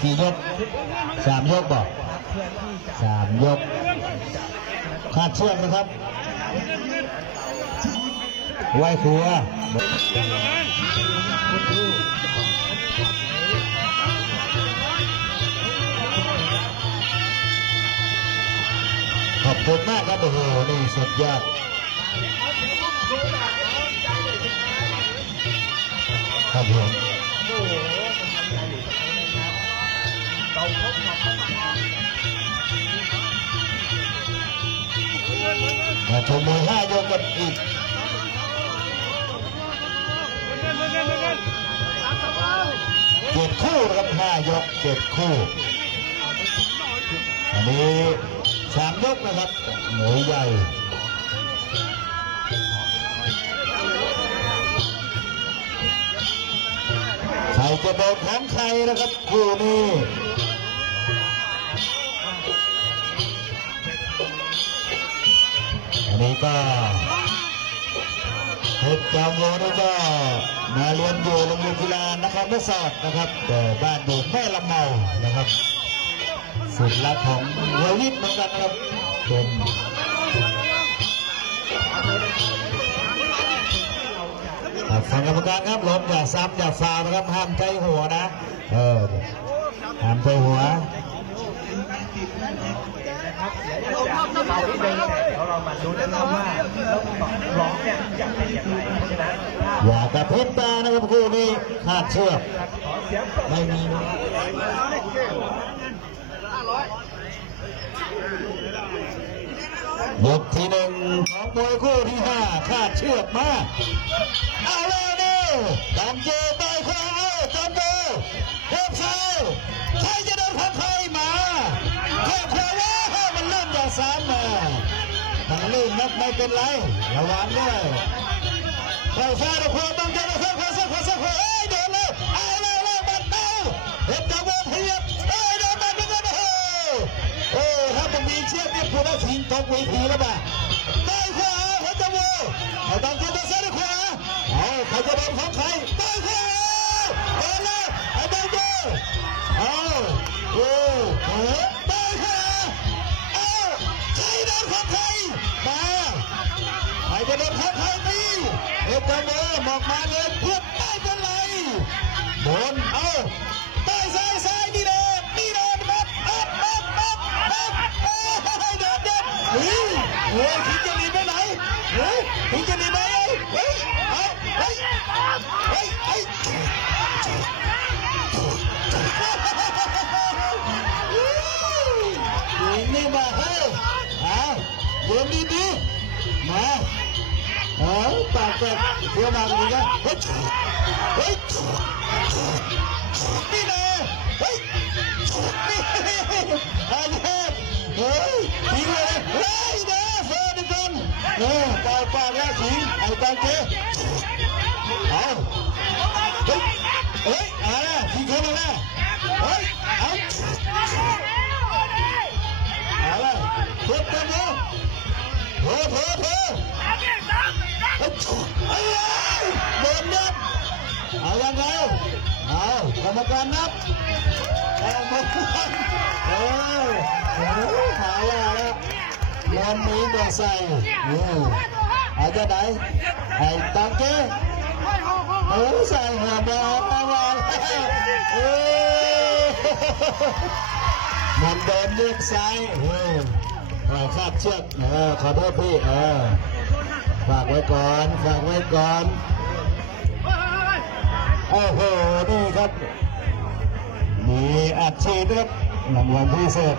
กี่ยกสามยกบอกสามยกคาดเชือกนะครับ ไว้ครัวขอบคุณมากครับโอ้โหนี่สุดยอดครับผม มาชมมวยห้ายกกันอีกเจ็ดคู่นะครับห้ายกเจ็ดคู่ อันนี้สามยกนะครับหมูใหญ่ใครจะโดนของใครนะครับคู่นี้ นี้ก็เพชรจอมโวนี่ก็มาเรียนอยู่โรงเรียนกีฬานครไม่สอดนะครับแต่บ้านอยู่แม่ละเมานะครับสุดรักของเวลิตเหมือนกันนะครับเป็นฟังกรรมการครับล้มอย่าซ้ำอย่าฟาวนะครับห้ามใจหัวนะเออห้ามใจหัว เบาที่เดินแต่เดี๋ยวเรามาดูนะครับว่าแล้วร้องเนี่ยจะเป็นอย่างไรเพราะฉะนั้นถ้าอย่ากระพริบตานะครับคู่นี้ขาดเชือกขอเสียงรบไม่มียกที่หนึ่งของมวยคู่ที่ห้าคาดเชือกมาเอาเลยดิจอมเจต่อยขวาเอาจอมเจเทพเซาใค นับไม่เป็นไรระวังด้วยเข้าฟ้าด้วยความบังใจด้วยความขวาซ้ายขวาซ้ายขวาเอ้ยโดนเลยเอาเลยเลยบัดเต้าเห็นจังหวะเทียบเอ้ยโดนบัดเป็นไงบ้โอ้ถ้ามันมีเชือกเนี่พูดแล้ทิ้งตกเวทีแล้วป่ะได้ขวาเห็นจังหวะเอาตามตัวซ้ายด้วยขวาเอาเขาจะโดนของใคร รจะโดนของใครนี่เอ็ดจังหมอกมาเลยเพื่อนไม่เป็นไรโดนเอาใต้ซ้ายซ้ายนี่เดนนี่เดนครับอัพอัพอัพอัพโอ้ยเดนโดนเฮ้ยโอ้ยคิดจะหนีไปไหนเฮ้ยคิดจะหนีไปเฮ้ยเฮ้ยเฮ้ยเฮ้ย อปากแตกเที่ยวมาดีกันเฮ้ยเฮ้ยนี่นะเฮ้ยนี่อาเย็บเฮ้ยทิ้งเลยเฮ้ยเด้อเฟิร์นกันเออปากปาแล้วทิ้งไอ้ตาเจ๊เอาเฮ้ยเฮ้ยอะไรทิ้งเข้ามาแล้วเฮ้ยเอาเอะไรเพิ่มเติมเนาะ เพิ่มเพิ่มเพิ่มเอ้ยโดนนับเอายังไงเอากรรมการนับเอามาเออโอ้หาว่าแล้วนอนหนีเดินใส่เอาจะไหนไอ้ตังเก้เออใส่หัวบอลมาเออมันโดนเลือกซ้ายเออ ถ่ายคาดเชือกเออขอโทษพี่เออฝากไว้ก่อนฝากไว้ก่อนโอ้โหนี่ครับ มีอัดฉีดครับรางวัลพิเศษ